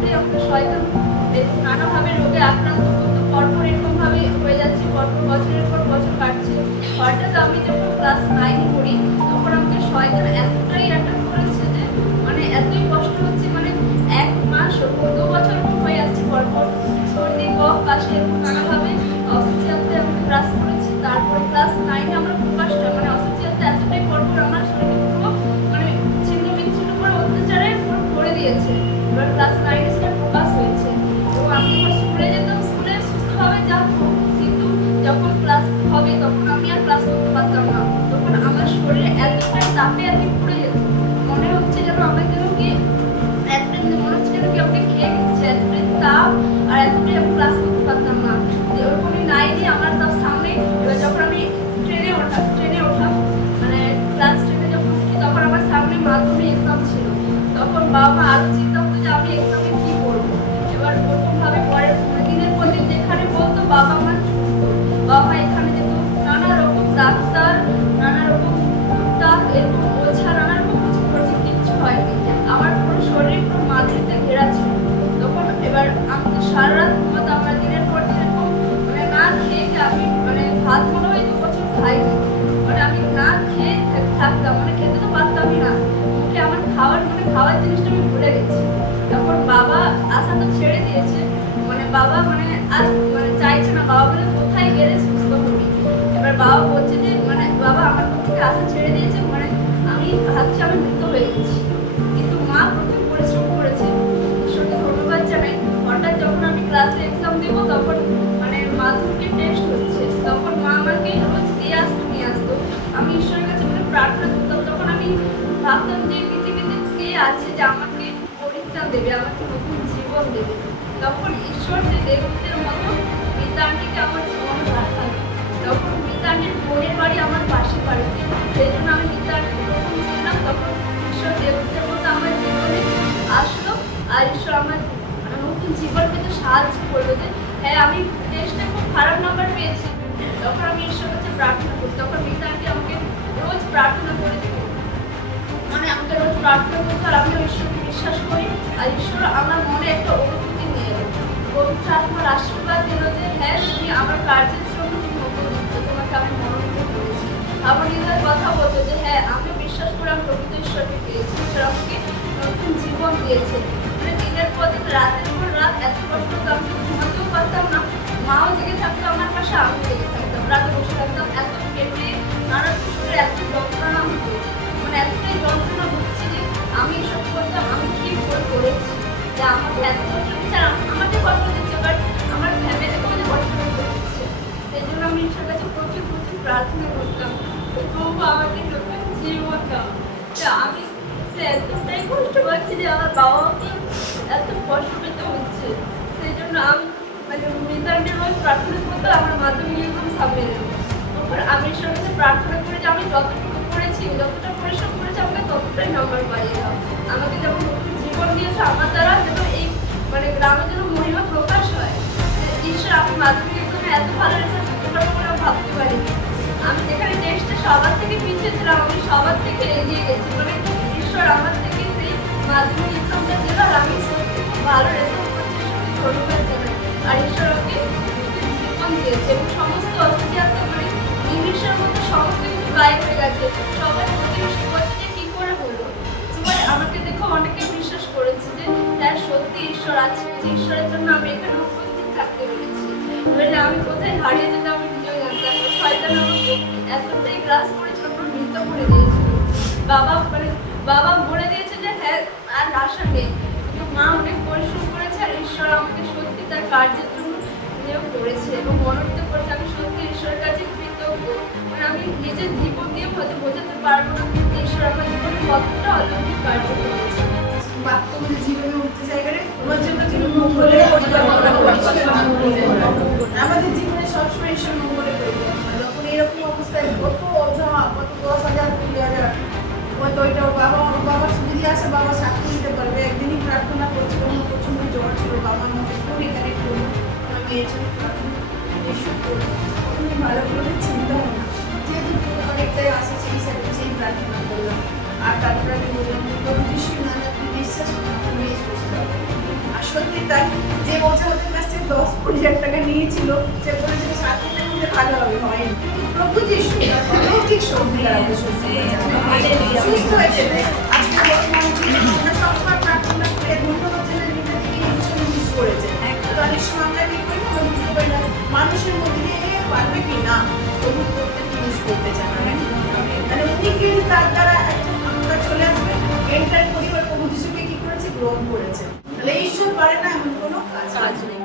এতটাই আমাকে শয়তান নানাভাবে রোগে আক্রান্ত করতো। পরপর এরকমভাবে হয়ে যাচ্ছে, পরপর বছরের পর বছর কাটছে। হঠাৎ আমি যখন ক্লাস 9-এ পড়ি তখন আমাকে শয়তান এতটাই অ্যাটাক করেছে যে মানে এতই কষ্ট হচ্ছে, মানে 1 মাস 2 বছর হয়ে যাচ্ছে পরপর সর্দি কফ কাশি এরকম নানাভাবে অসুস্থতাতে আমি ক্লাস করেছি। তারপরে ক্লাস 9-এ আমার প্রকাশটা মানে অসুস্থতা এতটাই পরপর আমার শরীরে পুরো মানে ছিন্ন বিচ্ছিন্ন করে অত্যাচারে পুরো ভরে দিয়েছে। এবার ক্লাস 9-এ সেটা প্রকাশ হয়েছে এবং আমি যখন স্কুলে যেতাম, স্কুলে সুস্থভাবে যাবো, কিন্তু যখন ক্লাস হবে তখন আমি আর ক্লাস করতে পারতাম না। তখন আমার শরীরে এতটাই তাপে আর কি পুড়ে যেত, মনে হচ্ছে যেন আমাকে যেন কি এতটাই মনে হচ্ছে যেন কি আমাকে খেয়ে দিচ্ছে, এতটাই তাপ আর এতটাই আমি ক্লাস করতে পারতাম না। ওরকমই 9-এ আমার তার সামনে এবার যখন আমি ট্রেনে ওঠা মানে ক্লাস 10-এ যখন উঠি তখন আমার সামনে মাধ্যমিক এক্সাম ছিল। তখন বাবা মা আরও চিন্তা করতো যে আমি এক্সামে কী করবো। এবার ওরকমভাবে পরের দিনের পর দিন যেখানে বলতো বাবা মা ছুটতো, বাবা মা এখানে যেত, নানা রকম ডাক্তার, নানা রকম এরকম ওঝা, নানা রকম কিছু করেছে, কিচ্ছু হয়নি। আমার পুরো শরীর পুরো মাটিতে ঘেরা ছিল। তখন এবার আমি তো সারা রাত ঘুমাতাম, আমরা দিনের পর দিন এরকম মানে না খেয়ে আমি মানে ভাত মনে হয় 2 বছর খাইনি, মানে আমি না খেয়ে থাকতাম, মানে খেতে তো পারতামই না। মুখে আমার খাওয়ার জিনিসটা আমি ভুলে গেছি। তখন বাবা আশা তো ছেড়ে দিয়েছে, মানে বাবা মানে আর মানে চাইছে না, বাবা বলে কোথায় গেলে সুস্থ হবি। এবার বাবা বলছে যে মানে বাবা আমার থেকে আশা ছেড়ে দিয়েছে, মানে আমি ভাবছি আমি মৃত হয়ে গেছি। কিন্তু মা প্রচুর পরিশ্রম করেছে, ঈশ্বরকে ধন্যবাদ জানাই। হঠাৎ যখন আমি ক্লাসে এক্সাম দেবো তখন মানে মাধ্যমিকের টেস্ট হচ্ছে, তখন মা আমাকে রোজ নিয়ে আসতো। আমি ঈশ্বরের কাছে মানে প্রার্থনা করতাম। তখন আমি ভাবতাম যে পৃথিবীতে কে আছে যে আমাকে পরিত্রাণ দেবে, আমাকে নতুন জীবন দেবে। তখন ঈশ্বর যে দেবদের মতো মিতা আন্টিকে আমার জীবনে রাখালো। তখন মিতা আন্টির বোনের বাড়ি আমার পাশের বাড়িতে, সেই জন্য আমি মিতা আন্টিকে প্রথম ছিলাম। তখন ঈশ্বর দেবদের মতো আমার জীবনে আসলো আর ঈশ্বর আমার মানে নতুন জীবন পেতে সাহায্য করলো। যে হ্যাঁ আমি টেস্টে খুব খারাপ নাম্বার পেয়েছি, তখন আমি ঈশ্বরের কাছে প্রার্থনা করি। তখন মিতা আন্টি আমাকে রোজ প্রার্থনা করে দিত, মানে আমাকে রোজ প্রার্থনা করতে, আর আমি ঈশ্বরকে বিশ্বাস করি। আর ঈশ্বর আমার মনে একটা অনুভূতি নিয়ে এলো, পবিত্র আত্মার আশীর্বাদ দিল যে হ্যাঁ তুমি আমার কার্যের জন্য তুমি উপযুক্ত, তোমাকে আমি মনোনীত করেছি। আমার নিজের কথা বলতো যে হ্যাঁ আমিও বিশ্বাস করে আমি প্রকৃত ঈশ্বরকে পেয়েছি, ঈশ্বর আমাকে নতুন জীবন দিয়েছে। মানে দিনের পর দিন রাতের পর রাত এত কষ্ট হতো, আমি ঘুমাতেও পারতাম না। মাও জেগে থাকতো আমার পাশে, আমি জেগে থাকতাম, রাতে বসে থাকতাম। এত পেটে নানা শরীরে এত যন্ত্রণা হতো, মানে এতটাই যন্ত্রণা হচ্ছে যে আমি এসব করতাম, আমি কি ভুল করেছি যে আমাকে এত কষ্ট দিচ্ছে। আর আমাকে কষ্ট দিচ্ছে, বাট আমার ফ্যামিলিকেও যে কষ্ট দিচ্ছে। সেই জন্য আমি ঈশ্বরের কাছে প্রচুর প্রার্থনা করতাম, প্রভু আমাকে নতুন জীবন দাও। আমি এতটাই কষ্ট পাচ্ছি যে আমার বাবা মাকে এত কষ্ট পেতে হচ্ছে। সেই জন্য আমি মানে মিতান্টের রোজ প্রার্থনা করতে আমার মাধ্যমিক এক্সাম সামনে এলো। তখন আমি ঈশ্বরের কাছে প্রার্থনা করি যে আমি যতটুকু করেছি, যতটা পরিশ্রম করেছি, আমাকে ততটাই নাম্বার পাইয়ে দাও। আমাকে যেমন নতুন জীবন দিয়েছে, আমার দ্বারা যেন এই মানে গ্রামে যেন মহিমা প্রকাশ হয়। ঈশ্বর আমি মাধ্যমিক এক্সামে এত ভালো রেজাল্ট করতে পারবো বলে আমি ভাবতে পারিনি। আমি যেখানে টেস্টে সবার থেকে পিছিয়ে ছিলাম, আমি সবার থেকে এগিয়ে গেছি। মানে ঈশ্বর আমার থেকে সেই মাধ্যমিক এক্সামটা দিল, আর আমি সত্যি খুব ভালো রেজাল্ট করছি, ঈশ্বরকে ধন্যবাদ জানাই। আর ঈশ্বর আমাকে জীবন দিয়েছে এবং সমস্ত অসুবিধা মানে ইংলিশের মধ্যে সমস্ত কিছু গায়ে হয়ে গেছে। সবাই প্রতিবেশী বলছে যে কী করে হলো। সবাই আমাকে দেখো অনেকে বিশ্বাস করেছে যে হ্যাঁ সত্যি ঈশ্বর আছে, যে ঈশ্বরের জন্য আমি এখানে উপস্থিত থাকতে পেরেছি। নইলে আমি কোথায় হারিয়ে যেতাম আমি নিজেও জানতাম না। শয়তান আমাকে এতটাই গ্রাস করেছিল, পুরো মৃত করে দিয়েছিল। বাবা বলে দিয়েছে যে হ্যাঁ আর আশা নেই, কিন্তু মা অনেক পরিশ্রম করেছে আর ঈশ্বর আমাকে সত্যি তার কার্যের জন্য নিয়োগ করেছে এবং মনোনীত করেছে। আমি সত্যি ঈশ্বরের কাছে কৃতজ্ঞ, মানে আমি নিজের জীবন দিয়ে হয়তো বোঝাতে পারবো না ঈশ্বর আমার জীবনে কতটা অলৌকিক কার্য করেছে। বাস্তবের জীবনে উঠতে চাইবে তোমার জন্য জীবন মঙ্গলে আমাদের জীবনে সবসময় ঈশ্বর মঙ্গলে প্রয়োজন। যখন এরকম অবস্থায় কত অজা, কত 10,000 20,000 হয়তো ওইটা বাবার সুবিধা আছে, বাবা সাক্ষী দিতে পারবে। একদিনই প্রার্থনা করছিল, আমার প্রচন্ড জ্বর ছিল, বাবার মধ্যে ফোন এখানে করবো, আমি এই জন্য ঈশ্বর করবো। তুমি ভালো করে চিন্তা হয় না, যেহেতু অনেকটাই আসে সেই প্রার্থনা করলাম। আর তারপরে আমি বললাম প্রভু যিশু নামে আপনি বিশ্বাস করুন, আপনি সুস্থ হবেন। আসলে তাই যে বলছে ওদের কাছ থেকে 10-20 টাকা নিয়েছিল সে বলেছে 7 দিনের মধ্যে ভালো হবে, হয়নি। প্রভু যিশু অলৌকিক শক্তি দ্বারা ওকে সুস্থ করেছে। সুস্থ হয়েছে। আজকে বর্তমান জীবনে আমরা সবসময় প্রার্থনা করে ধন্যবাদ জানাই নিজে থেকে এই বিষয়ে মিস করেছে। তো অনেক সময় আমরা কি করি আমরা বুঝতে পারি না মানুষের মধ্যে দিয়ে পারবে কি না প্রভু প্রত্যেককে ইউজ করতে চান। মানে উনি কিন্তু তার দ্বারা একটা আমরা চলে আসবে এন্টার পরিবার প্রভু যিশুকে কি করেছে গ্রহণ করেছে। তাহলে ঈশ্বর পারে না এমন কোনো কাজ কাজ নেই।